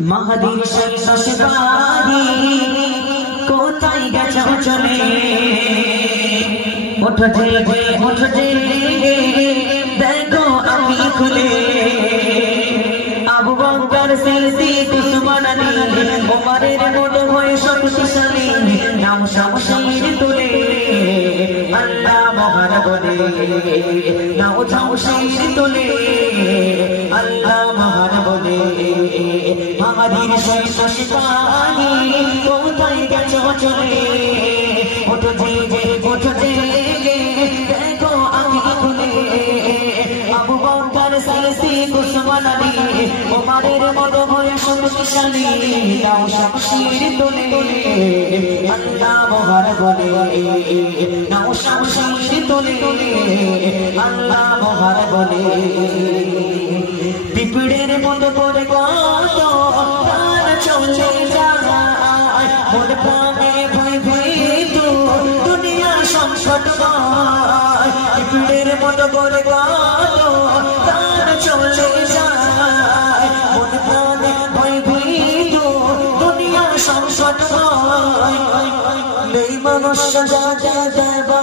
মাহাদির শেষবাড়ি কোথায় গেছো চলে ওঠো যে দেখো আমি খুলে আবু বকর সিদ্দিক উসমান আলী ওমরের মতো হয়ে শক্তিশালী নাম শামশির তুলে আল্লাহ মহান বলে নাম শামশির তুলে আল্লাহ মহান বলে মাহাদির শেষবাড়ি কোথায় গেছো চলে ওঠো যে দেখো আমি খুলে আবু বকর সিদ্দিক উসমান আলী ওমরের মতো হয়ে শক্তিশালী নাম শামশির তুলে আল্লাহ মহান বলে নাম শামশির তুলে আল্লাহ মহান বলে পিঁপড়ের মতো করে কত প্রাণ চলে যায় মন প্রাণে ভয় ভীতু দুনিয়া সংকট হয় পিঁপড়ের মতো করে কত প্রাণ চলে যায় মন প্রাণে ভয় ভীতু দুনিয়া সংকট হয় নেই মনুষ্য যা দেবা